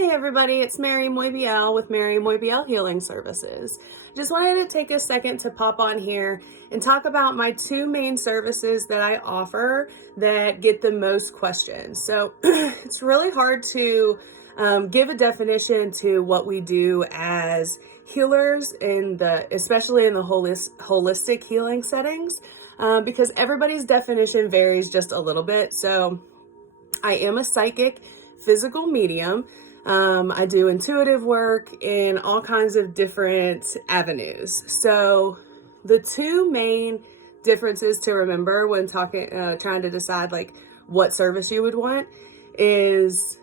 Hey everybody, it's Mairi Moibeal with Mairi Moibeal Healing Services. Just wanted to take a second to pop on here and talk about my two main services that I offer that get the most questions. So it's really hard to give a definition to what we do as healers especially in the holistic healing settings, because everybody's definition varies just a little bit. So I am a psychic physical medium. I do intuitive work in all kinds of different avenues. So the two main differences to remember when trying to decide like what service you would want is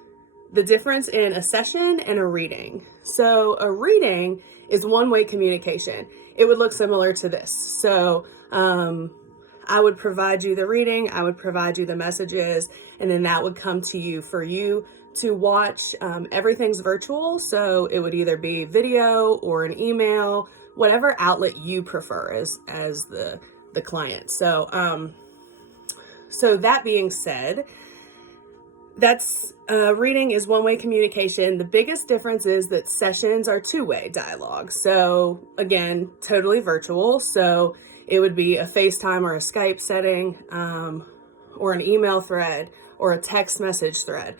the difference in a session and a reading. So a reading is one-way communication. It would look similar to this. So I would provide you the reading, I would provide you the messages, and then that would come to you for you to watch. Everything's virtual, so it would either be video or an email, whatever outlet you prefer as the client. So that being said, that's reading is one-way communication. The biggest difference is that sessions are two-way dialogue. So again, totally virtual. So it would be a FaceTime or a Skype setting, or an email thread or a text message thread.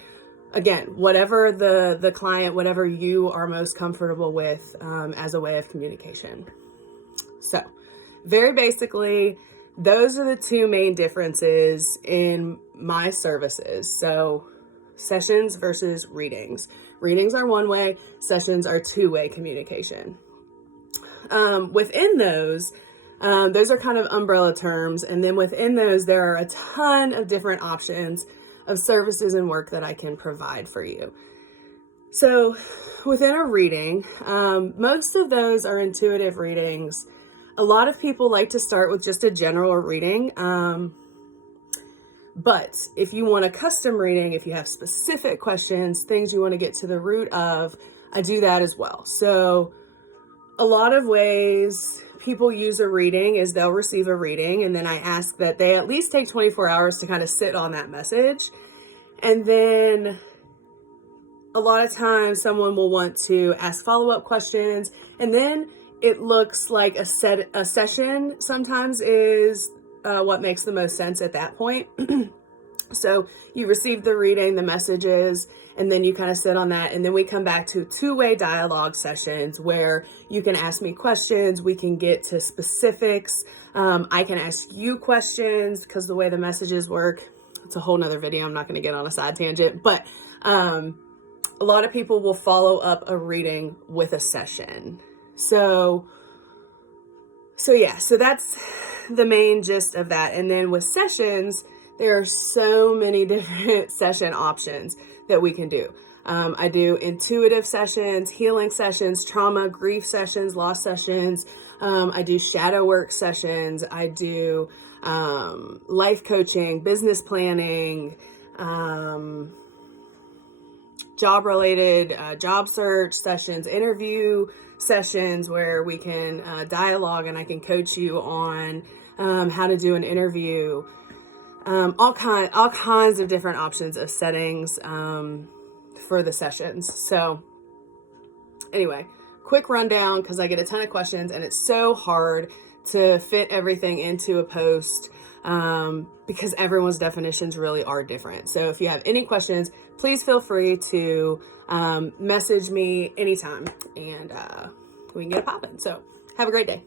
Again, whatever the client, whatever you are most comfortable with as a way of communication. So very basically, those are the two main differences in my services. So sessions versus readings. Readings are one way, sessions are two-way communication. Within those are kind of umbrella terms. And then within those, there are a ton of different options of services and work that I can provide for you. So within a reading, most of those are intuitive readings. A lot of people like to start with just a general reading. But if you want a custom reading, if you have specific questions, things you want to get to the root of, I do that as well. So a lot of ways people use a reading is they'll receive a reading, and then I ask that they at least take 24 hours to kind of sit on that message. And then a lot of times someone will want to ask follow-up questions, and then it looks like a session sometimes is what makes the most sense at that point. So you receive the reading, the messages, and then you kind of sit on that. And then we come back to two-way dialogue sessions where you can ask me questions. We can get to specifics. I can ask you questions because the way the messages work, it's a whole nother video. I'm not going to get on a side tangent, but a lot of people will follow up a reading with a session. So that's the main gist of that. And then with sessions, there are so many different session options that we can do. I do intuitive sessions, healing sessions, trauma, grief sessions, loss sessions. I do shadow work sessions. I do life coaching, business planning, job-related job search sessions, interview sessions where we can dialogue and I can coach you on how to do an interview. All kinds of different options of settings for the sessions. So anyway, quick rundown because I get a ton of questions and it's so hard to fit everything into a post because everyone's definitions really are different. So if you have any questions, please feel free to message me anytime and we can get it popping. So have a great day.